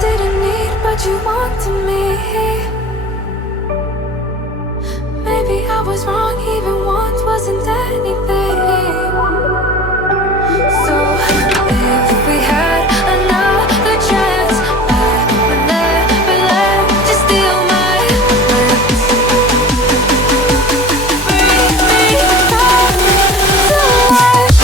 didn't need, but you wanted me. Maybe I was wrong, even once wasn't anything. So if we had another chance, I would never let you steal my lips. Bring me back to life.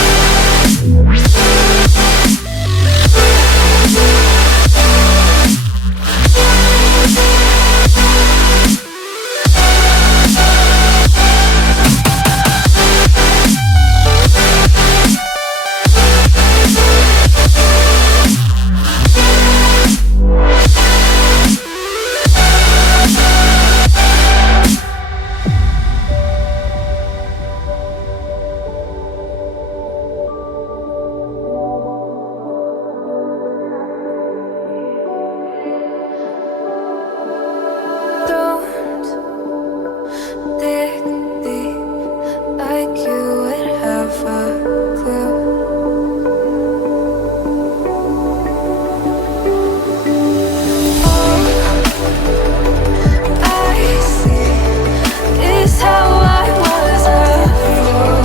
Don't dig deep like you would have a clue. All I see is how I was a fool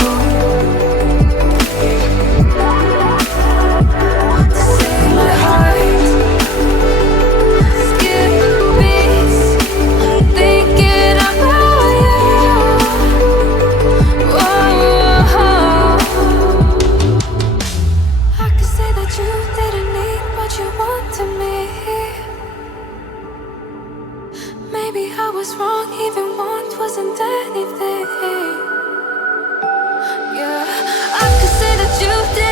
to see my heart skip beats thinking about you. Whoa. I could say that you didn't need, but you wanted me. Maybe I was wrong, even once wasn't anything. Yeah, I could say that you did.